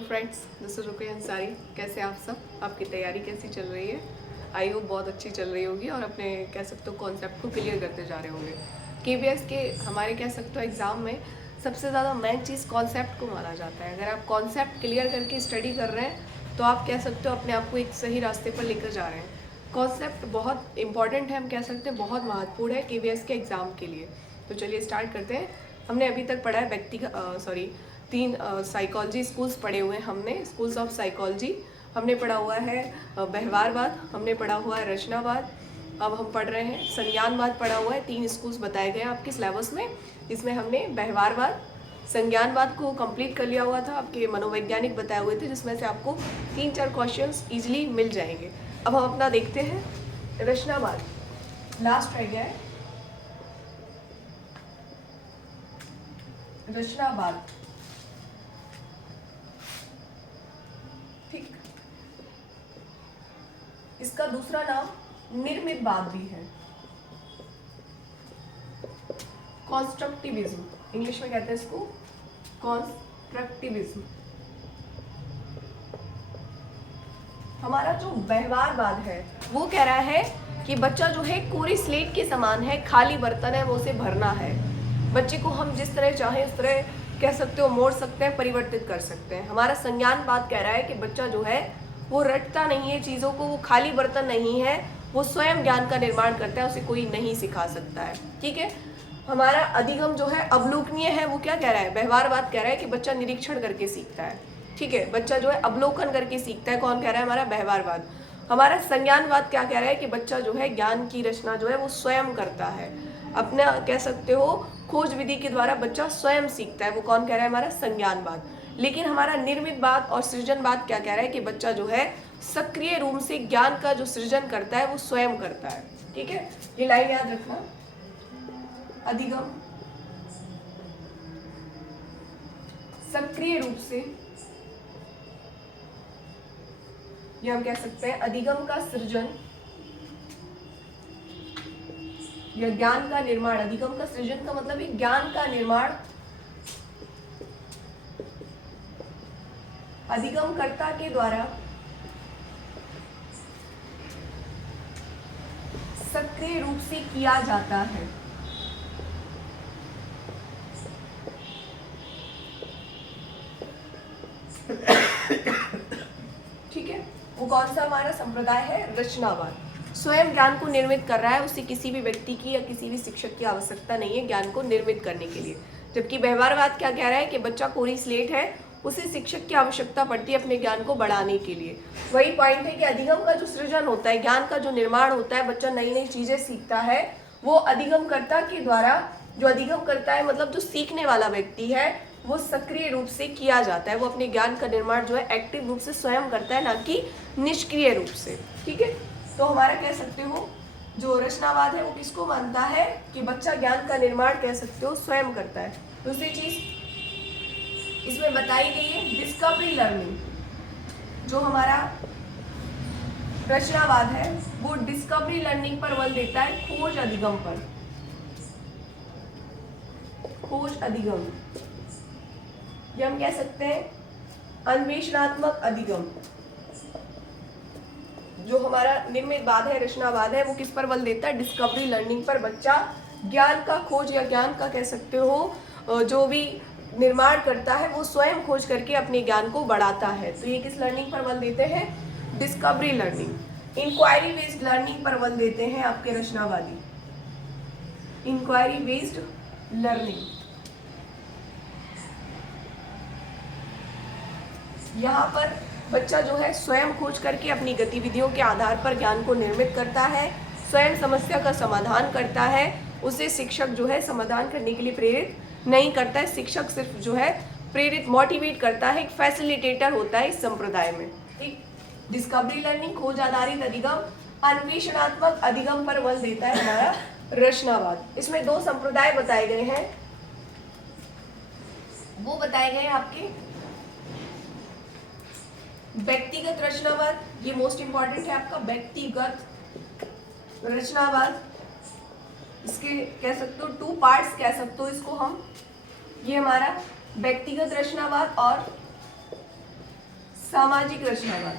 Hello friends, this is Rukaiya Ansari. कैसे आप सब? आपकी तैयारी कैसी चल रही है? आई होप बहुत अच्छी चल रही होगी और अपने कह सकते हो कॉन्सेप्ट को क्लियर करते जा रहे होंगे। केबीएस के हमारे कह सकते हो एग्ज़ाम में सबसे ज़्यादा मेन चीज़ कॉन्सेप्ट को माना जाता है। अगर आप कॉन्सेप्ट क्लियर करके स्टडी कर रहे हैं तो आप कह सकते हो अपने आप को एक सही रास्ते पर लेकर जा रहे हैं। कॉन्सेप्ट बहुत इंपॉर्टेंट है, हम कह सकते हैं बहुत महत्वपूर्ण है केबीएस के एग्ज़ाम के लिए। तो चलिए स्टार्ट करते हैं। हमने अभी तक पढ़ा है तीन साइकोलॉजी स्कूल्स पढ़े हुए हैं हमने, स्कूल्स ऑफ साइकोलॉजी। हमने पढ़ा हुआ है व्यवहारवाद, हमने पढ़ा हुआ है रचनावाद, अब हम पढ़ रहे हैं संज्ञानवाद पढ़ा हुआ है। 3 स्कूल्स बताए गए हैं आपके सिलेबस में। इसमें हमने व्यवहारवाद संज्ञानवाद को कंप्लीट कर लिया हुआ था, आपके मनोवैज्ञानिक बताए हुए थे, जिसमें से आपको 3-4 क्वेश्चंस इजीली मिल जाएंगे। अब हम अपना देखते हैं रचनावाद, लास्ट रह गया है रचनावाद। ठीक, इसका दूसरा नाम निर्मितवाद भी है, कॉन्स्ट्रक्टिविज्म इंग्लिश में कहते हैं इसको, कॉन्स्ट्रक्टिविज्म। हमारा जो व्यवहारवाद है वो कह रहा है कि बच्चा जो है कोरी स्लेट के समान है, खाली बर्तन है, वो उसे भरना है। बच्चे को हम जिस तरह चाहें उस तरह कह सकते हो मोड़ सकते हैं, परिवर्तित कर सकते हैं। हमारा संज्ञानवाद कह रहा है कि बच्चा जो है वो रटता नहीं है चीज़ों को, वो खाली बर्तन नहीं है, वो स्वयं ज्ञान का निर्माण करता है, उसे कोई नहीं सिखा सकता है। ठीक है। हमारा अधिगम जो है अवलोकनीय है, वो क्या कह रहा है? व्यवहारवाद कह रहा है कि बच्चा निरीक्षण करके सीखता है। ठीक है, बच्चा जो है अवलोकन करके सीखता है। कौन कह रहा है? हमारा व्यवहारवाद। हमारा संज्ञानवाद क्या कह रहा है कि बच्चा जो है ज्ञान की रचना जो है वो स्वयं करता है, अपना कह सकते हो खोज विधि के द्वारा बच्चा स्वयं सीखता है। वो कौन कह रहा है? हमारा संज्ञानवाद। लेकिन हमारा निर्मितवाद और सृजनवाद क्या कह रहा है कि बच्चा जो है सक्रिय रूप से ज्ञान का जो सृजन करता है वो स्वयं करता है। ठीक है, ये लाइन याद रखना। अधिगम सक्रिय रूप से, या हम कह सकते हैं अधिगम का सृजन या ज्ञान का निर्माण। अधिगम का सृजन का मतलब है ज्ञान का निर्माण अधिगमकर्ता के द्वारा सक्रिय रूप से किया जाता है। ठीक है, वो कौन सा हमारा संप्रदाय है? रचनावाद। स्वयं ज्ञान को निर्मित कर रहा है, उसे किसी भी व्यक्ति की या किसी भी शिक्षक की आवश्यकता नहीं है ज्ञान को निर्मित करने के लिए। जबकि व्यवहारवाद क्या कह रहा है कि बच्चा कोरी स्लेट है, उसे शिक्षक की आवश्यकता पड़ती है अपने ज्ञान को बढ़ाने के लिए। वही पॉइंट है कि अधिगम का जो सृजन होता है, ज्ञान का जो निर्माण होता है, बच्चा नई नई चीजें सीखता है, वो अधिगमकर्ता के द्वारा, जो अधिगम करता है मतलब जो सीखने वाला व्यक्ति है, वो सक्रिय रूप से किया जाता है। वो अपने ज्ञान का निर्माण जो है एक्टिव रूप से स्वयं करता है, ना कि निष्क्रिय रूप से। ठीक है, तो हमारा कह सकते हो जो रचनावाद है वो किसको मानता है कि बच्चा ज्ञान का निर्माण कह सकते हो स्वयं करता है। दूसरी चीज इसमें बताई गई है डिस्कवरी लर्निंग। जो हमारा रचनावाद है वो डिस्कवरी लर्निंग पर बल देता है, खोज अधिगम पर। खोज अधिगम, ये हम कह सकते हैं अन्वेषणात्मक अधिगम। जो हमारा निर्मितवाद है, रचनावाद है, वो किस पर बल देता है? डिस्कवरी लर्निंग पर। बच्चा ज्ञान का खोज या ज्ञान का कह सकते हो जो भी निर्माण करता है वो स्वयं खोज करके अपने ज्ञान को बढ़ाता है। तो ये किस लर्निंग पर बल देते हैं? Discovery learning. Inquiry based learning पर बल देते हैं आपके रचनावादी, इंक्वायरी बेस्ड लर्निंग। यहाँ पर बच्चा जो है स्वयं खोज करके अपनी गतिविधियों के आधार पर ज्ञान को निर्मित करता है, स्वयं समस्या का समाधान करता है। उसे शिक्षक जो है समाधान करने के लिए प्रेरित नहीं करता है, शिक्षक सिर्फ जो है प्रेरित मोटिवेट करता है, एक फैसिलिटेटर होता है इस संप्रदाय में। ठीक, डिस्कवरी लर्निंग, खोज आधारित अधिगम, अन्वेषणात्मक अधिगम पर बल देता है हमारा रचनावाद। इसमें 2 संप्रदाय बताए गए हैं, वो बताए गए हैं आपके व्यक्तिगत रचनावाद, ये मोस्ट इंपॉर्टेंट है आपका व्यक्तिगत रचनावाद। इसके कह सकते हो 2 पार्ट्स कह सकते हो इसको हम, ये हमारा व्यक्तिगत रचनावाद और सामाजिक रचनावाद।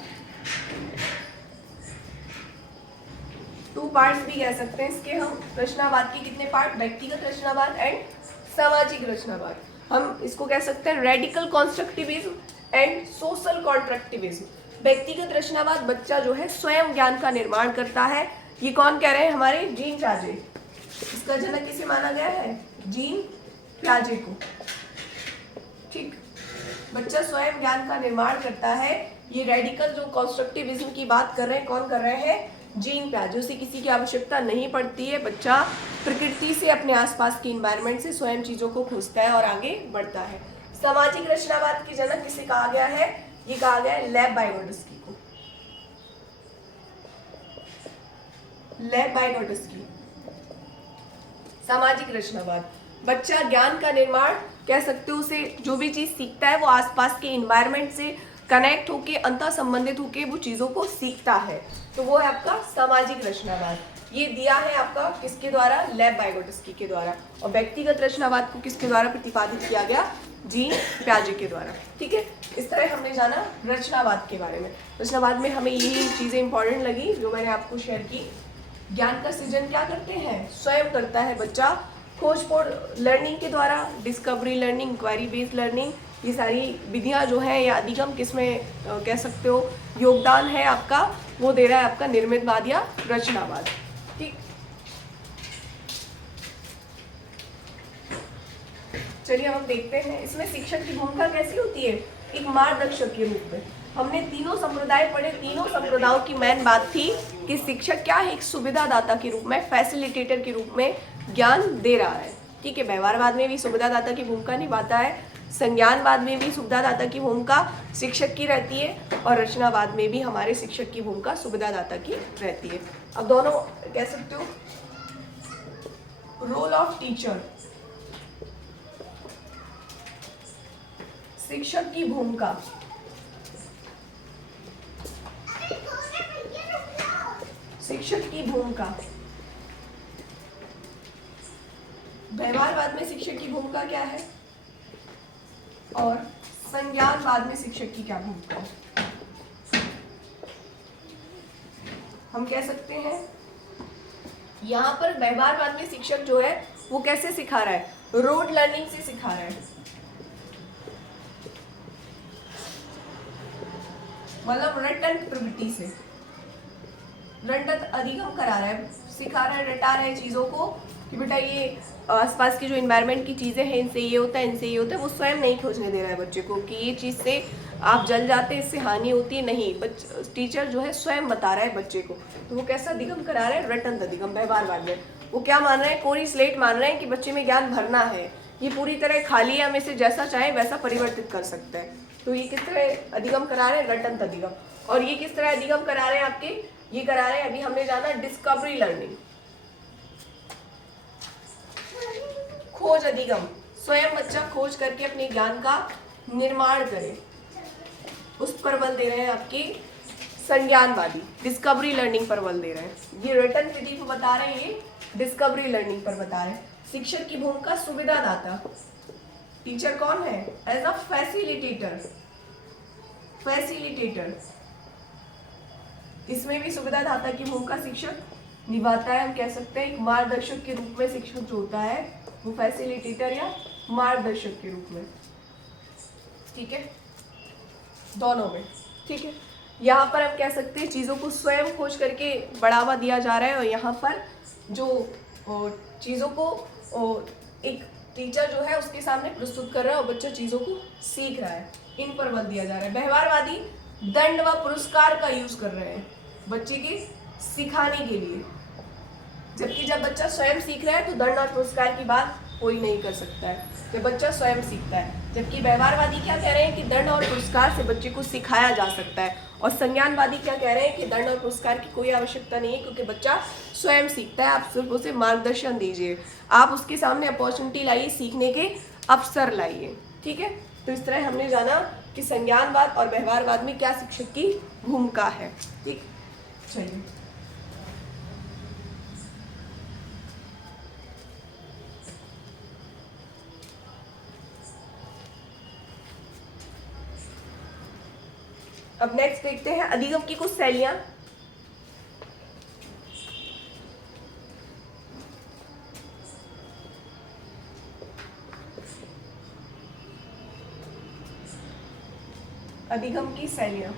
2 पार्ट्स भी कह सकते हैं इसके हम। रचनावाद के कितने पार्ट? व्यक्तिगत रचनावाद एंड सामाजिक रचनावाद। हम इसको कह सकते हैं रेडिकल कॉन्स्ट्रक्टिविज्म एंड सोशल कॉन्ट्रैक्टिविज्म। व्यक्तिगत रचनावाद, बच्चा जो है स्वयं ज्ञान का निर्माण करता है। ये कौन कह रहे हैं? हमारे जीन पियाजे। इसका जनक किसे माना गया है? जीन पियाजे को। ठीक, बच्चा स्वयं ज्ञान का निर्माण करता है। ये रेडिकल जो कॉन्स्ट्रक्टिविज्म की बात कर रहे हैं, कौन कर रहे हैं? जीन पियाजे। उसे किसी की आवश्यकता नहीं पड़ती है। बच्चा प्रकृति से, अपने आसपास की इन्वायरमेंट से स्वयं चीजों को खोजता है और आगे बढ़ता है। सामाजिक रचनावाद के जनक किसे कहा गया है? ये कहा गया है लेव वाइगोट्स्की को। लेव वाइगोट्स्की। सामाजिक रचनावाद, बच्चा ज्ञान का निर्माण कह सकते हो, उसे जो भी चीज सीखता है वो आसपास के इन्वायरमेंट से कनेक्ट होके, अंतः संबंधित होके वो चीजों को सीखता है। तो वो है आपका सामाजिक रचनावाद। ये दिया है आपका किसके द्वारा? लेव वाइगोट्स्की के द्वारा। और व्यक्तिगत रचनावाद को किसके द्वारा प्रतिपादित किया गया? जीन पियाजे के द्वारा। ठीक है, इस तरह हमने जाना रचनावाद के बारे में। रचनावाद में हमें यही चीजें इंपॉर्टेंट लगी जो मैंने आपको शेयर की। ज्ञान का सृजन क्या करते हैं? स्वयं करता है बच्चा। खोजपोड़ लर्निंग के द्वारा, discovery learning, inquiry based learning, ये सारी विधियां जो है या अधिगम किसमें कह सकते हो योगदान है आपका, वो दे रहा है आपका निर्मितवाद या रचनावाद। ठीक, चलिए हम देखते हैं इसमें शिक्षक की भूमिका कैसी होती है। एक मार्गदर्शक के रूप में हमने तीनों संप्रदाय पढ़े। तीनों संप्रदायों की मेन बात थी कि शिक्षक क्या है? एक सुविधादाता के रूप में, फैसिलिटेटर के रूप में ज्ञान दे रहा है। ठीक है, व्यवहारवाद में भी सुविधादाता की भूमिका निभाता है, संज्ञानवाद में भी सुविधादाता की भूमिका शिक्षक की रहती है, और रचनावाद में भी हमारे शिक्षक की भूमिका सुविधादाता की रहती है। अब दोनों कह सकते हो रोल ऑफ टीचर, शिक्षक की भूमिका। शिक्षक की भूमिका व्यवहारवाद में शिक्षक की भूमिका क्या है, और संज्ञानवाद में शिक्षक की क्या भूमिका है? हम कह सकते हैं यहाँ पर व्यवहारवाद में शिक्षक जो है वो कैसे सिखा रहा है? रोड लर्निंग से सिखा रहा है, मतलब रटन प्रवृत्ति से, रटत अधिगम करा रहा है, सिखा रहा है, रटा रहा है चीजों को कि बेटा ये आसपास की जो इन्वायरमेंट की चीजें हैं, इनसे ये होता है, इनसे ये होता है। वो स्वयं नहीं खोजने दे रहा है बच्चे को कि ये चीज से आप जल जाते हैं, इससे हानि होती है, नहीं। टीचर जो है स्वयं बता रहा है बच्चे को। तो वो कैसा अधिगम करा रहा है? रटन अधिगम। व्यवहारवाद में वो क्या मान रहे हैं? कोरी स्लेट मान रहे हैं कि बच्चे में ज्ञान भरना है, ये पूरी तरह खाली है, हमें से जैसा चाहे वैसा परिवर्तित कर सकता है। तो ये किस तरह अधिगम करा रहे हैं? रटन अधिगम। और ये किस तरह अधिगम करा रहे हैं आपके? ये करा रहे हैं, अभी हमने जाना डिस्कवरी लर्निंग, खोज अधिगम। स्वयं बच्चा खोज करके अपने ज्ञान का निर्माण करे, उस पर बल दे रहे हैं आपकी संज्ञानवादी, डिस्कवरी लर्निंग पर बल दे रहे हैं। ये रिटर्न विधि को बता रहे हैं, ये डिस्कवरी लर्निंग पर बता रहे हैं। शिक्षक की भूमिका सुविधादाता, टीचर कौन है? As a facilitator. फैसिलिटेटर, इसमें भी सुविधादाता की भूमिका शिक्षक निभाता है। हम कह सकते हैं एक मार्गदर्शक के रूप में शिक्षक जो होता है वो फैसिलिटेटर या मार्गदर्शक के रूप में। ठीक है, दोनों में। ठीक है, यहाँ पर हम कह सकते हैं चीज़ों को स्वयं खोज करके बढ़ावा दिया जा रहा है, और यहाँ पर जो चीज़ों को एक टीचर जो है उसके सामने प्रस्तुत कर रहा है और बच्चा चीज़ों को सीख रहा है, इन पर बल दिया जा रहा है। व्यवहारवादी दंड व पुरस्कार का यूज कर रहे हैं बच्चे के सिखाने के लिए, जबकि जब बच्चा स्वयं सीख रहा है तो दंड और पुरस्कार की बात कोई नहीं कर सकता है, जब बच्चा स्वयं सीखता है। जबकि व्यवहारवादी क्या कह रहे हैं कि दंड और पुरस्कार से बच्चे को सिखाया जा सकता है, और संज्ञानवादी क्या कह रहे हैं कि दंड और पुरस्कार की कोई आवश्यकता नहीं है, क्योंकि बच्चा स्वयं सीखता है। आप सिर्फ उसे मार्गदर्शन दीजिए, आप उसके सामने अपॉर्चुनिटी लाइए, सीखने के अवसर लाइए। ठीक है, तो इस तरह हमने जाना कि संज्ञानवाद और व्यवहारवाद में क्या शिक्षक की भूमिका है। ठीक, चलिए अब नेक्स्ट देखते हैं अधिगम की कुछ शैलियां। अधिगम की शैलियां,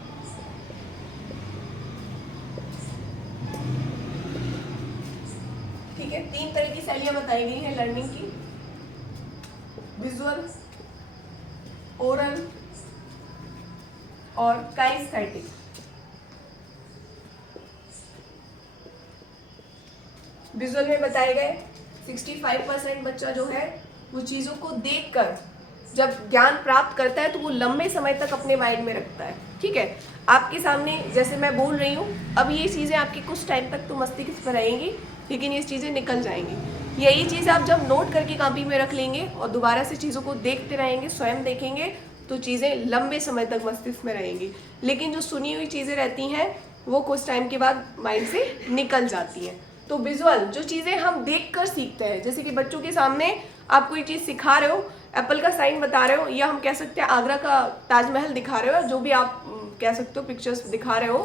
ठीक है, 3 तरह की शैलियां बताई गई हैं लर्निंग की, विजुअल, ओरल और काइनेस्थेटिक। विजुअल में बताए गए 65% बच्चा जो है वो चीज़ों को देखकर जब ज्ञान प्राप्त करता है तो वो लंबे समय तक अपने माइंड में रखता है। ठीक है, आपके सामने जैसे मैं बोल रही हूँ, अब ये चीज़ें आपके कुछ टाइम तक तो मस्तिष्क में रहेंगी, लेकिन ये चीज़ें निकल जाएंगी। यही चीज़ आप जब नोट करके कॉपी में रख लेंगे और दोबारा से चीज़ों को देखते रहेंगे, स्वयं देखेंगे, तो चीज़ें लंबे समय तक मस्तिष्क में रहेंगी। लेकिन जो सुनी हुई चीज़ें रहती हैं वो कुछ टाइम के बाद माइंड से निकल जाती हैं। तो विजुअल जो चीज़ें हम देख कर सीखते हैं, जैसे कि बच्चों के सामने आप कोई चीज़ सिखा रहे हो, एप्पल का साइन बता रहे हो, या हम कह सकते हैं आगरा का ताजमहल दिखा रहे हो, जो भी आप कह सकते हो पिक्चर्स दिखा रहे हो,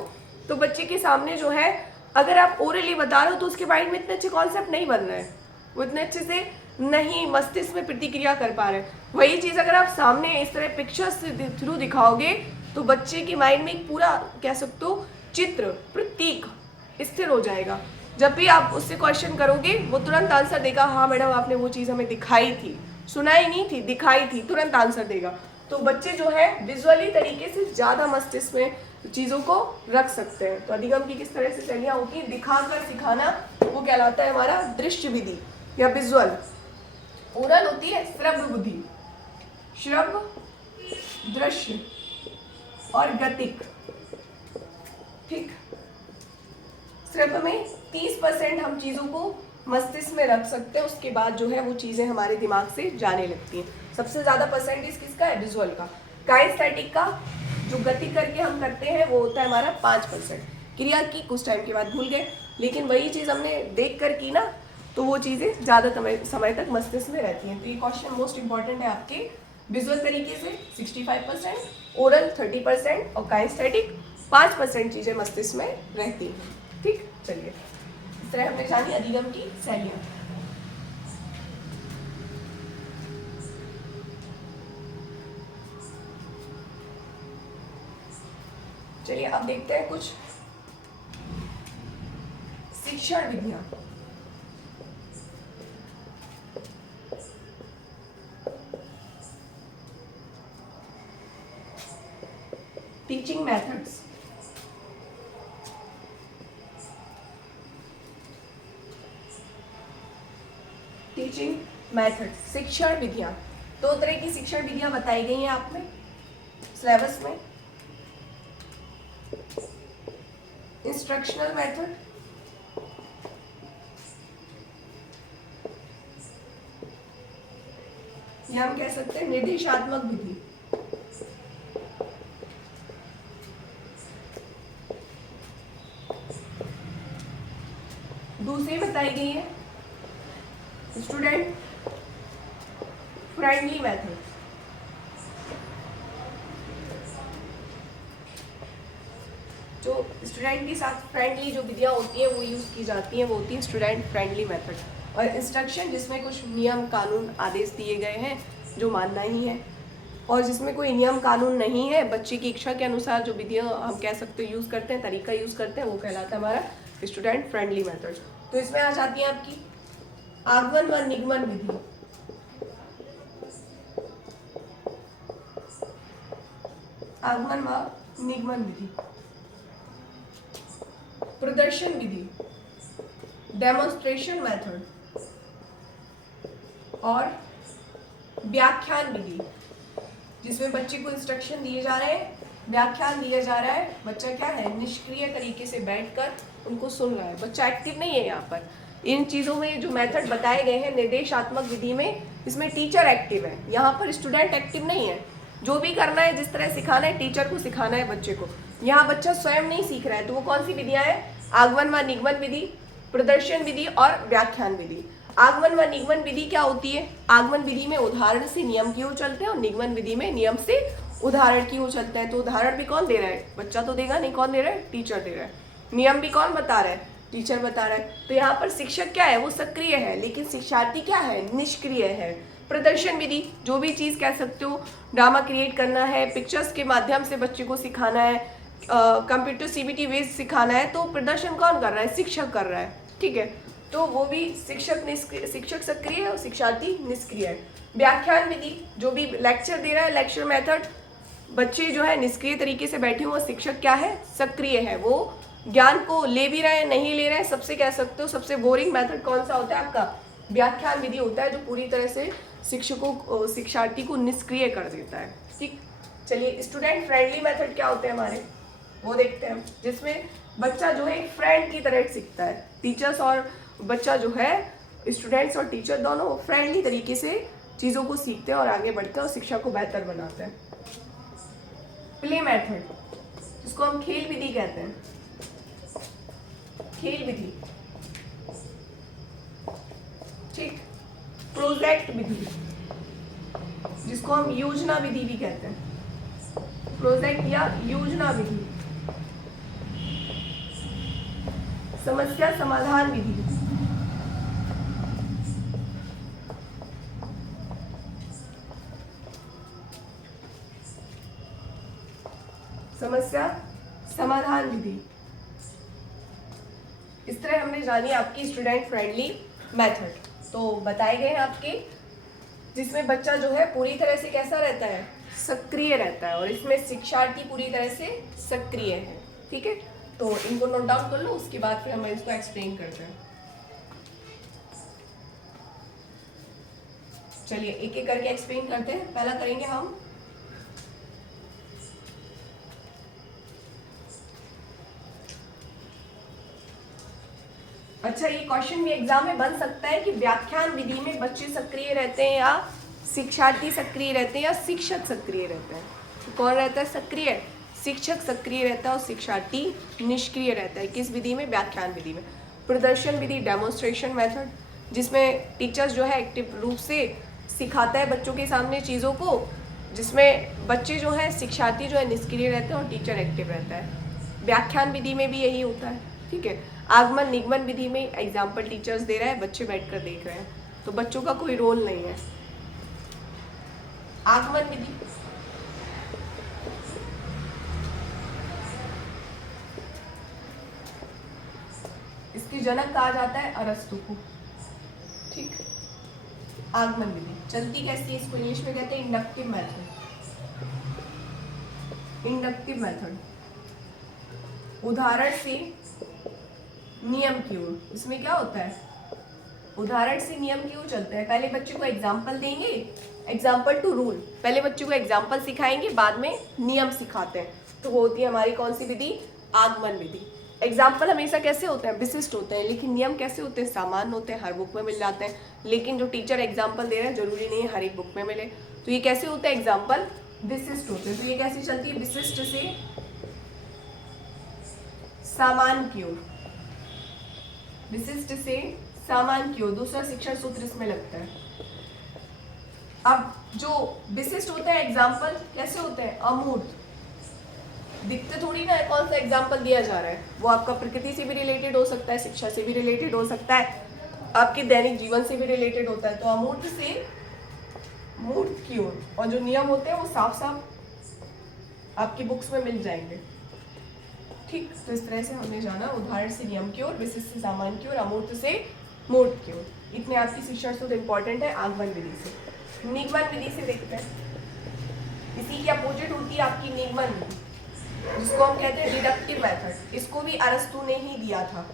तो बच्चे के सामने जो है अगर आप ओरली बता रहे हो तो उसके माइंड में इतने अच्छे कॉन्सेप्ट नहीं बन रहे हैं, वो इतने अच्छे से नहीं मस्तिष्क में प्रतिक्रिया कर पा रहे। वही चीज़ अगर आप सामने इस तरह पिक्चर्स के थ्रू दिखाओगे तो बच्चे के माइंड में एक पूरा कह सकते हो चित्र, प्रतीक स्थिर हो जाएगा। जब भी आप उससे क्वेश्चन करोगे वो तुरंत आंसर देगा, हाँ मैडम आपने वो चीज़ हमें दिखाई थी, सुनाई नहीं थी, दिखाई थी, तुरंत आंसर देगा। तो बच्चे जो है विजुअली तरीके से ज़्यादा मस्तिष्क में चीज़ों को रख सकते हैं। तो अधिगम की किस तरह से शैलियाँ होती हैं, दिखाकर सिखाना, वो कहलाता है हमारा दृश्य विधि या विजुअल। ओरल होती है श्रव्य बुद्धि, श्रव्य, दृश्य और गतिक। ठीक, श्रव्य में 30% हम चीज़ों को मस्तिष्क में रख सकते हैं, उसके बाद जो है वो चीज़ें हमारे दिमाग से जाने लगती हैं। सबसे ज़्यादा परसेंटेज किसका है, विजुअल का। काइनेस्थेटिक का जो गति करके हम करते हैं वो होता है हमारा 5%। क्रिया की कुछ टाइम के बाद भूल गए, लेकिन वही चीज़ हमने देख कर की ना, तो वो चीज़ें ज़्यादा समय तक मस्तिष्क में रहती हैं। तो ये क्वेश्चन मोस्ट इंपॉर्टेंट है आपके। विजुअल तरीके से 65%, ओरल 30% और काइनेस्थेटिक 5% चीज़ें मस्तिष्क में रहती हैं। ठीक, चलिए इस तरह हमने जानी अधिगम की शैलियाँ। चलिए अब देखते हैं कुछ शिक्षण विधियां। Teaching methods. टीचिंग मेथड, शिक्षण विधियां। 2 तरह की शिक्षण विधियां बताई गई हैं आप में सिलेबस में। इंस्ट्रक्शनल मेथड, या हम कह सकते हैं निर्देशात्मक विधि। दूसरी बताई गई है स्टूडेंट फ्रेंडली मेथड। जो स्टूडेंट के साथ फ्रेंडली जो विधियां होती हैं वो यूज़ की जाती हैं, वो होती है स्टूडेंट फ्रेंडली मेथड। और इंस्ट्रक्शन जिसमें कुछ नियम कानून आदेश दिए गए हैं जो मानना ही है, और जिसमें कोई नियम कानून नहीं है, बच्चे की इच्छा के अनुसार जो विधियां हम कह सकते हैं यूज़ करते हैं, तरीका यूज़ करते हैं, वो कहलाता है हमारा स्टूडेंट फ्रेंडली मेथड। तो इसमें आ जाती है आपकी आगमन व निगमन विधि, आगमन व निगमन विधि, प्रदर्शन विधि, डेमोन्स्ट्रेशन मेथड, और व्याख्यान विधि, जिसमें बच्चे को इंस्ट्रक्शन दिए जा रहे हैं, व्याख्यान दिया जा रहा है, बच्चा क्या है निष्क्रिय तरीके से बैठकर उनको सुन रहा है, बच्चा एक्टिव नहीं है। यहाँ पर इन चीज़ों में जो मेथड बताए गए हैं निर्देशात्मक विधि में, इसमें टीचर एक्टिव है, यहाँ पर स्टूडेंट एक्टिव नहीं है। जो भी करना है, जिस तरह सिखाना है, टीचर को सिखाना है बच्चे को। यहाँ बच्चा स्वयं नहीं सीख रहा है, तो वो कौन सी विधियाँ हैं, आगमन व निगमन विधि, प्रदर्शन विधि और व्याख्यान विधि। आगमन व निगमन विधि क्या होती है, आगमन विधि में उदाहरण से नियम की ओर चलते हैं और निगमन विधि में नियम से उदाहरण की ओर चलते हैं तो उदाहरण भी कौन दे रहा है? बच्चा तो देगा नहीं, कौन दे रहा है? टीचर दे रहा है। नियम भी कौन बता रहा है? टीचर बता रहा है। तो यहाँ पर शिक्षक क्या है? वो सक्रिय है, लेकिन शिक्षार्थी क्या है? निष्क्रिय है। प्रदर्शन विधि, जो भी चीज़ कह सकते हो, ड्रामा क्रिएट करना है, पिक्चर्स के माध्यम से बच्चे को सिखाना है, कंप्यूटर सीबीटी बेस्ड सिखाना है, तो प्रदर्शन कौन कर रहा है? शिक्षक कर रहा है। ठीक है, तो वो भी शिक्षक सक्रिय है और शिक्षार्थी निष्क्रिय है। व्याख्यान विधि, जो भी लेक्चर दे रहा है, लेक्चर मेथड, बच्चे जो है निष्क्रिय तरीके से बैठे हुए, शिक्षक क्या है? सक्रिय है। वो ज्ञान को ले भी रहे हैं, नहीं ले रहे हैं, सबसे कह सकते हो सबसे बोरिंग मेथड कौन सा होता है आपका? व्याख्यान विधि होता है, जो पूरी तरह से शिक्षार्थी को निष्क्रिय कर देता है। ठीक, चलिए स्टूडेंट फ्रेंडली मेथड क्या होते हैं हमारे, वो देखते हैं, जिसमें बच्चा जो है एक फ्रेंड की तरह सीखता है। टीचर्स और बच्चा जो है, स्टूडेंट्स और टीचर दोनों फ्रेंडली तरीके से चीज़ों को सीखते हैं और आगे बढ़ते हैं और शिक्षा को बेहतर बनाते हैं। प्ले मेथड, जिसको हम खेल विधि कहते हैं, खेल विधि। ठीक, प्रोजेक्ट विधि, जिसको हम योजना विधि भी कहते हैं, प्रोजेक्ट या योजना विधि। समस्या समाधान विधि, समस्या समाधान विधि। इस तरह हमने जानी आपकी स्टूडेंट फ्रेंडली मेथड, तो बताए गए हैं आपके, जिसमें बच्चा जो है पूरी तरह से कैसा रहता है? सक्रिय रहता है, और इसमें शिक्षार्थी पूरी तरह से सक्रिय है। ठीक है, तो इनको नोट डाउन कर लो, उसके बाद फिर हम इसको एक्सप्लेन करते हैं। चलिए एक एक करके एक्सप्लेन करते हैं। पहला करेंगे हम अच्छा, ये क्वेश्चन भी एग्जाम में बन सकता है कि व्याख्यान विधि में बच्चे सक्रिय रहते हैं या शिक्षार्थी सक्रिय रहते हैं या शिक्षक सक्रिय रहते हैं? तो कौन रहता है सक्रिय? शिक्षक सक्रिय रहता है और शिक्षार्थी निष्क्रिय रहता है। किस विधि में? व्याख्यान विधि में। प्रदर्शन विधि, डेमोन्स्ट्रेशन मेथड, जिसमें टीचर्स जो है एक्टिव रूप से सिखाता है बच्चों के सामने चीज़ों को, जिसमें बच्चे जो है, शिक्षार्थी जो है निष्क्रिय रहते हैं और टीचर एक्टिव रहता है। व्याख्यान विधि में भी यही होता है। ठीक है, आगमन निगमन विधि में एग्जाम्पल टीचर्स दे रहा है, बच्चे बैठकर देख रहे हैं, तो बच्चों का कोई रोल नहीं है। आगमन विधि, इसके जनक कहा जाता है अरस्तु को। ठीक, आगमन विधि चलती कैसी है? इसको इंग्लिश में कहते हैं इंडक्टिव मेथड। इंडक्टिव मेथड, उदाहरण से नियम की ओर। इसमें क्या होता है? उदाहरण से नियम की ओर चलते हैं। पहले बच्चे को एग्जाम्पल देंगे, एग्जाम्पल टू रूल, पहले बच्चे को एग्जाम्पल सिखाएंगे, बाद में नियम सिखाते हैं। तो वो होती है हमारी कौन सी विधि? आगमन विधि। एग्जाम्पल हमेशा कैसे होते हैं? विशिष्ट होते हैं, लेकिन नियम कैसे होते हैं? सामान्य होते हैं, हर बुक में मिल जाते हैं। लेकिन जो टीचर एग्जाम्पल दे रहे हैं जरूरी नहीं है हर एक बुक में मिले। तो ये कैसे होते हैं? एग्जाम्पल विशिष्ट होते हैं। तो ये कैसी चलती है? विशिष्ट से सामान्य की ओर, विशिष्ट से सामान्य की ओर। दूसरा शिक्षण सूत्र इसमें लगता है। अब जो विशिष्ट होते हैं एग्जाम्पल कैसे होते हैं? अमूर्त, दिखते थोड़ी ना है कौन सा एग्जाम्पल दिया जा रहा है। वो आपका प्रकृति से भी रिलेटेड हो सकता है, शिक्षा से भी रिलेटेड हो सकता है, आपके दैनिक जीवन से भी रिलेटेड होता है। तो अमूर्त से मूर्त की ओर, और जो नियम होते हैं वो साफ साफ आपकी बुक्स में मिल जाएंगे। ठीक, तो इस तरह से हमने जाना उदाहरण से नियम की ओर, विशिष्ट से सामान्य की ओर, अमूर्त से मूर्त की ओर। इतने आपकी शिक्षण सूत्र इंपॉर्टेंट है आगमन विधि से। निगमन विधि से देखते हैं, इसी की अपोजिट होती है आपकी निगमन विधि, जिसको हम कहते हैं डिडक्टिव मेथड। इसको भी अरस्तु ने ही दिया था।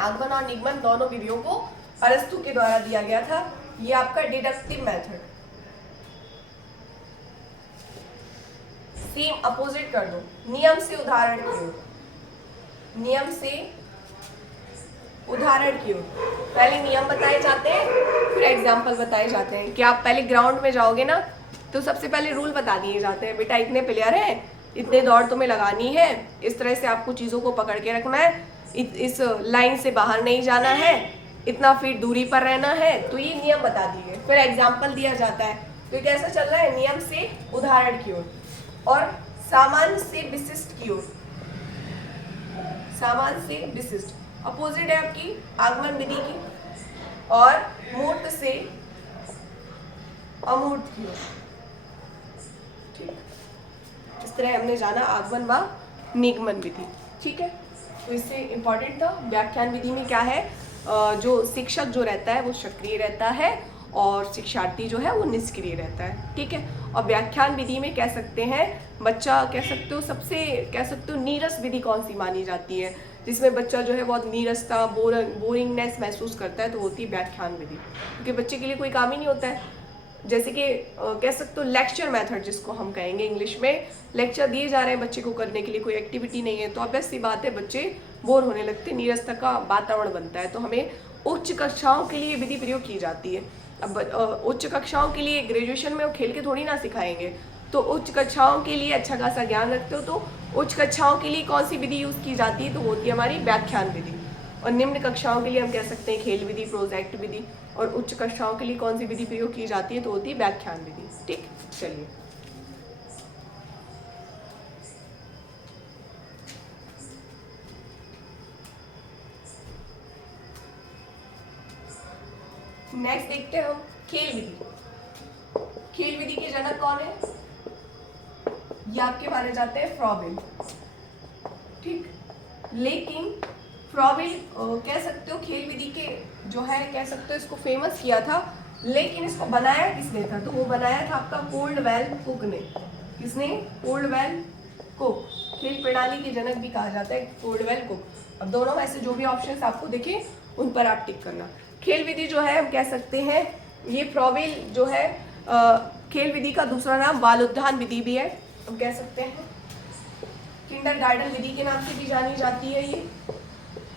आगमन और निगमन दोनों विधियों को अरस्तु के द्वारा दिया गया था। ये आपका डिडक्टिव मेथड। सेम अपोजिट कर दो, नियम से उदाहरण की ओर, नियम से उदाहरण की ओर। पहले नियम बताए जाते हैं, फिर एग्जाम्पल बताए जाते हैं। कि आप पहले ग्राउंड में जाओगे ना, तो सबसे पहले रूल बता दिए जाते हैं, बेटा इतने प्लेयर हैं, इतने दौड़ तुम्हें लगानी है, इस तरह से आपको चीज़ों को पकड़ के रखना है, इस लाइन से बाहर नहीं जाना है, इतना फीट दूरी पर रहना है। तो ये नियम बता दिए। फिर एग्जाम्पल दिया जाता है, तो ये कैसा चल रहा है, नियम से उदाहरण की ओर और सामान्य से विशिष्ट की ओर। सामान्य से विशिष्ट अपोजिट है आपकी आगमन विधि की, और मूर्त से अमूर्त की ओर। ठीक, इस तरह हमने जाना आगमन व निगमन विधि। ठीक है, तो इससे इंपॉर्टेंट था व्याख्यान विधि में क्या है, जो शिक्षक जो रहता है वो सक्रिय रहता है और शिक्षार्थी जो है वो निष्क्रिय रहता है। ठीक है, और व्याख्यान विधि में कह सकते हैं बच्चा, कह सकते हो सबसे, कह सकते हो नीरस विधि कौन सी मानी जाती है, जिसमें बच्चा जो है बहुत नीरसता, बोरिंगनेस महसूस करता है, तो होती है व्याख्यान विधि, क्योंकि बच्चे के लिए कोई काम ही नहीं होता है। जैसे कि कह सकते हो लेक्चर मेथड जिसको हम कहेंगे इंग्लिश में, लेक्चर दिए जा रहे हैं बच्चे को करने के लिए, कोई एक्टिविटी नहीं है, तो ऑब्वियस सी बात है बच्चे बोर होने लगते, नीरसता का वातावरण बनता है। तो हमें उच्च कक्षाओं के लिए विधि प्रयोग की जाती है। अब उच्च कक्षाओं के लिए, ग्रेजुएशन में वो खेल के थोड़ी ना सिखाएंगे, तो उच्च कक्षाओं के लिए अच्छा खासा ज्ञान रखते हो तो उच्च कक्षाओं के लिए कौन सी विधि यूज़ की जाती है, तो होती है हमारी व्याख्यान विधि। और निम्न कक्षाओं के लिए हम कह सकते हैं खेल विधि, प्रोजेक्ट विधि, और उच्च कक्षाओं के लिए कौन सी विधि प्रयोग की जाती है, तो होती है व्याख्यान विधि। ठीक, चलिए नेक्स्ट देखते हैं हम खेल विधि। खेल विधि के जनक कौन है, ये आपके माने जाते हैं फ्रॉबेल। ठीक, लेकिन फ्रॉबेल कह सकते हो खेल विधि के जो है, कह सकते हो इसको फेमस किया था, लेकिन इसको बनाया किसने था, तो वो बनाया था आपका कोल्डवेल कुक ने। किसने, कोल्डवेल कुक। खेल प्रणाली के जनक भी कहा जाता है कोल्डवेल कुक। अब दोनों में से जो भी ऑप्शंस आपको दिखे उन पर आप टिक करना। खेल विधि जो है हम कह सकते हैं ये फ्रॉबेल जो है, खेल विधि का दूसरा नाम बालोद्यान विधि भी है, हम कह सकते हैं। किंडरगार्टन विधि के नाम से भी जानी जाती है ये,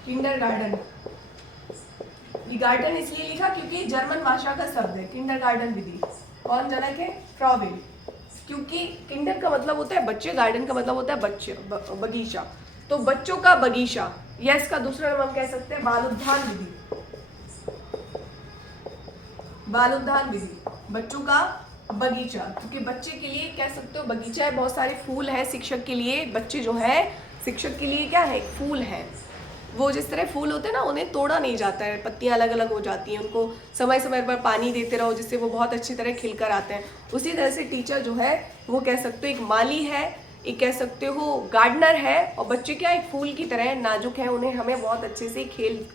किंडरगार्टन। ये गार्डन इसलिए लिखा क्योंकि जर्मन भाषा का शब्द है किंडरगार्टन विधि। कौन जनक है, फ्रॉबेल। क्योंकि किंडर का मतलब होता है बच्चे, गार्डन का मतलब होता है बच्चे, बगीचा, तो बच्चों का बगीचा, या इसका दूसरा नाम हम कह सकते हैं बालोद्यान विधि। बालोद्यान विधि, बच्चों का बगीचा, क्योंकि बच्चे के लिए कह सकते हो बगीचा है, बहुत सारे फूल हैं। शिक्षक के लिए बच्चे जो है, शिक्षक के लिए क्या है, फूल है। वो जिस तरह फूल होते हैं ना, उन्हें तोड़ा नहीं जाता है, पत्तियां अलग अलग हो जाती हैं, उनको समय समय पर पानी देते रहो जिससे वो बहुत अच्छी तरह खिलकर आते हैं। उसी तरह से टीचर जो है वो कह सकते हो एक माली है, एक कह सकते हो गार्डनर है, और बच्चे क्या एक फूल की तरह नाजुक है, उन्हें हमें बहुत अच्छे से खेल,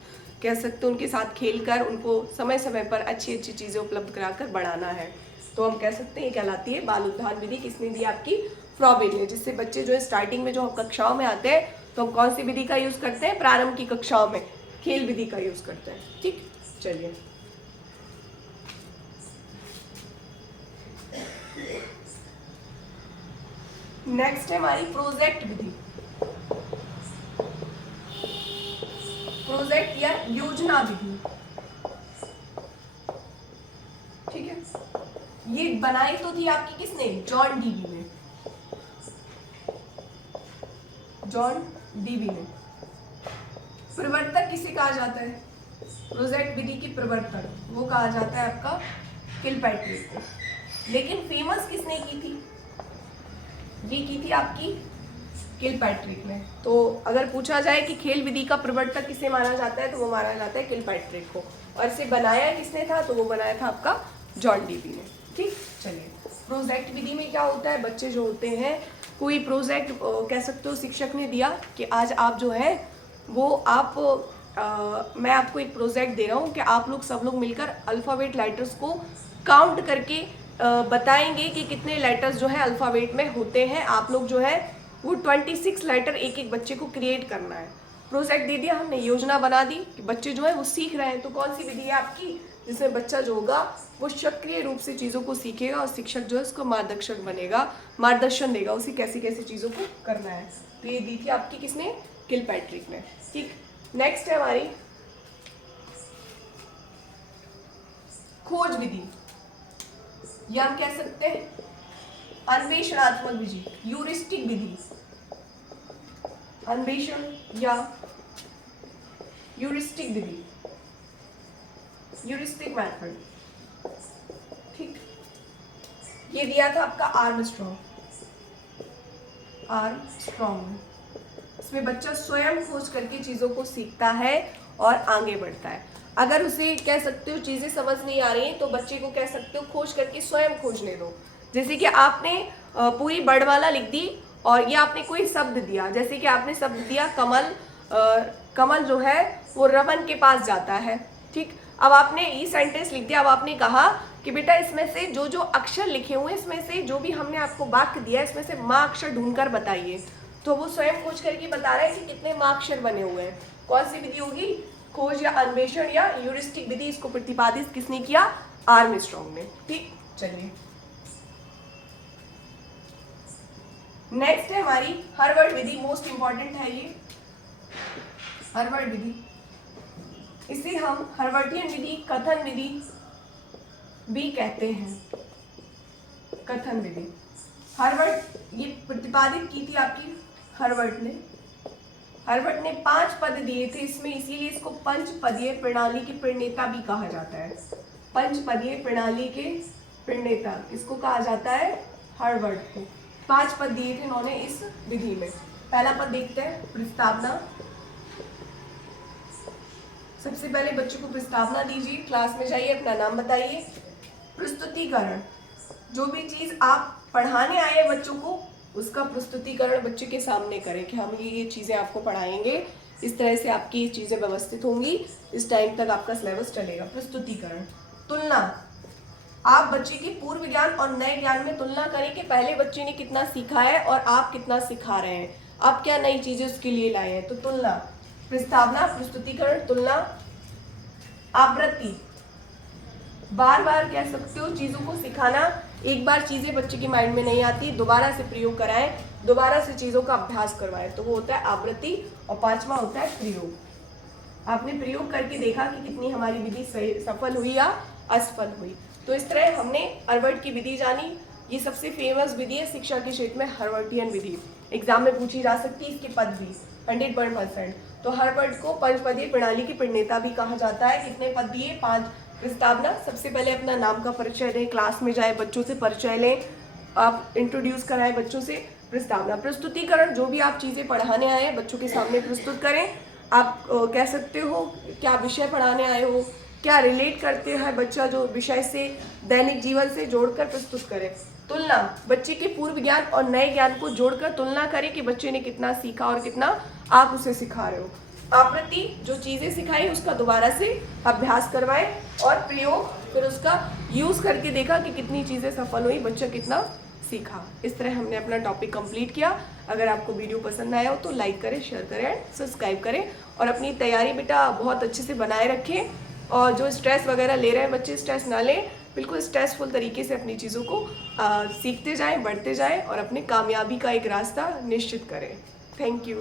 कह सकते हो उनके साथ खेलकर उनको समय समय पर अच्छी अच्छी चीज़ें उपलब्ध कराकर बढ़ाना है। तो हम कह सकते हैं ये कहलाती है बालोद्यान विधि। किसने दी, आपकी फ्रॉबेल ने। जिससे बच्चे जो है स्टार्टिंग में जो हम कक्षाओं में आते हैं तो हम कौन सी विधि का यूज़ करते हैं, प्रारंभ की कक्षाओं में खेल विधि का यूज़ करते हैं। ठीक, चलिए नेक्स्ट है हमारी प्रोजेक्ट विधि। प्रोजेक्ट या योजना विधि। ठीक है, ये बनाई तो थी आपकी किसने, जॉन डीवी ने। जॉन डीवी ने। प्रवर्तक किसे कहा जाता है, प्रोजेक्ट विधि की प्रवर्तक वो कहा जाता है आपका किलपैट्रिक को। लेकिन फेमस किसने की थी, ये की थी आपकी किलपैट्रिक ने। तो अगर पूछा जाए कि खेल विधि का प्रवर्तक किसे माना जाता है, तो वो माना जाता है किलपैट्रिक को। और इसे बनाया किसने था, तो वो बनाया था आपका जॉन डीवी ने। ठीक, चलिए प्रोजेक्ट विधि में क्या होता है, बच्चे जो होते हैं कोई प्रोजेक्ट कह सकते हो शिक्षक ने दिया कि आज आप जो है वो आप मैं आपको एक प्रोजेक्ट दे रहा हूँ कि आप लोग सब लोग मिलकर अल्फ़ाबेट लेटर्स को काउंट करके बताएंगे कि कितने लेटर्स जो है अल्फ़ाबेट में होते हैं। आप लोग जो है वो 26 लेटर एक एक बच्चे को क्रिएट करना है। प्रोजेक्ट दे दिया हमने, योजना बना दी कि बच्चे जो है वो सीख रहे हैं, तो कौन सी विधि है आपकी, जिसमें बच्चा जो होगा वो सक्रिय रूप से चीज़ों को सीखेगा और शिक्षक जो है उसको मार्गदर्शक बनेगा, मार्गदर्शन देगा उसे कैसी कैसी चीज़ों को करना है। तो ये दी थी आपकी किसने, किलपैट्रिक ने। ठीक, नेक्स्ट है हमारी खोज विधि, या हम कह सकते हैं अन्वेषणात्मक विधि, यूरिस्टिक विधि। अन्वेषण या यूरिस्टिक विधि, यूरिस्टिक मेथड। ठीक, ये दिया था आपका आर्मस्ट्रॉन्ग। इसमें बच्चा स्वयं खोज करके चीज़ों को सीखता है और आगे बढ़ता है। अगर उसे कह सकते हो चीज़ें समझ नहीं आ रही हैं तो बच्चे को कह सकते हो खोज करके स्वयं खोजने दो। जैसे कि आपने पूरी वर्णमाला लिख दी और ये आपने कोई शब्द दिया, जैसे कि आपने शब्द दिया कमल। कमल जो है वो रमन के पास जाता है, ठीक। अब आपने ये सेंटेंस लिख दिया। अब आपने कहा कि बेटा इसमें से जो जो अक्षर लिखे हुए हैं, इसमें से जो भी हमने आपको वाक्य दिया है, इसमें से माँ अक्षर ढूंढकर बताइए। तो वो स्वयं खोज करके बता रहा है कि कितने माँ अक्षर बने हुए हैं। कौन सी विधि होगी? खोज या अन्वेषण या ह्यूरिस्टिक विधि। इसको प्रतिपादित किसने किया? आर्मस्ट्रॉन्ग ने, ठीक। चलिए नेक्स्ट है हमारी हर्वर्ड विधि। मोस्ट इंपॉर्टेंट है ये हर्वर्ड विधि। इसे हम हर्वर्टियन विधि, कथन विधि भी कहते हैं। कथन विधि हर्वर्ड ये प्रतिपादित की थी आपकी हर्वर्ड ने 5 पद दिए थे इसमें, इसीलिए इसको पंचपदीय प्रणाली के प्रणेता भी कहा जाता है। पंचपदीय प्रणाली के प्रणेता किसको कहा जाता है? हर्वर्ड को। 5 पद दिए थे इन्होंने इस विधि में। पहला पद देखते हैं, प्रस्तावना। सबसे पहले बच्चों को प्रस्तावना दीजिए, क्लास में जाइए, अपना नाम बताइए। प्रस्तुतिकरण, जो भी चीज आप पढ़ाने आए हैं बच्चों को, उसका प्रस्तुतिकरण बच्चे के सामने करें कि हम ये चीजें आपको पढ़ाएंगे, इस तरह से आपकी ये चीजें व्यवस्थित होंगी, इस टाइम तक आपका सिलेबस चलेगा। प्रस्तुतिकरण। तुलना, आप बच्चे की पूर्व ज्ञान और नए ज्ञान में तुलना करें कि पहले बच्चे ने कितना सीखा है और आप कितना सिखा रहे हैं, आप क्या नई चीजें उसके लिए लाए हैं। तो तुलना, प्रस्तावना, प्रस्तुतिकरण, तुलना। आवृत्ति, बार बार कह सकते हो चीजों को सिखाना। एक बार चीजें बच्चे के माइंड में नहीं आती, दोबारा से प्रयोग कराएं, दोबारा से चीजों का अभ्यास करवाएं, तो वो होता है आवृत्ति। और 5वां होता है प्रयोग। आपने प्रयोग करके देखा कि कितनी हमारी विधि सफल हुई या असफल हुई। तो इस तरह हमने हर्वर्ड की विधि जानी। ये सबसे फेमस विधि है शिक्षा के क्षेत्र में, हर्वर्टियन विधि। एग्जाम में पूछी जा सकती है, इसके पद भी 100%। तो हर्वर्ड को पंचपदीय प्रणाली के प्रणेता भी कहा जाता है। कितने पद दिए? 5। प्रस्तावना, सबसे पहले अपना नाम का परिचय दें, क्लास में जाए, बच्चों से परिचय लें, आप इंट्रोड्यूस कराएं बच्चों से। प्रस्तावना। प्रस्तुतिकरण, जो भी आप चीज़ें पढ़ाने आए हैं बच्चों के सामने प्रस्तुत करें। आप कह सकते हो क्या विषय पढ़ाने आए हो, क्या रिलेट करते हैं बच्चा जो विषय से, दैनिक जीवन से जोड़कर प्रस्तुत करें। तुलना, बच्चे के पूर्व ज्ञान और नए ज्ञान को जोड़कर तुलना करें कि बच्चे ने कितना सीखा और कितना आप उसे सिखा रहे हो। आवृत्ति, जो चीज़ें सिखाई उसका दोबारा से अभ्यास करवाएं। और प्रयोग, फिर उसका यूज़ करके देखा कि कितनी चीज़ें सफल हुई, बच्चा कितना सीखा। इस तरह हमने अपना टॉपिक कंप्लीट किया। अगर आपको वीडियो पसंद आया हो तो लाइक करें, शेयर करें, सब्सक्राइब करें और अपनी तैयारी बेटा बहुत अच्छे से बनाए रखें। और जो स्ट्रेस वगैरह ले रहे हैं बच्चे, स्ट्रेस ना लें, बिल्कुल स्ट्रेसफुल तरीके से अपनी चीज़ों को सीखते जाएं, बढ़ते जाएं और अपने कामयाबी का एक रास्ता निश्चित करें। Thank you.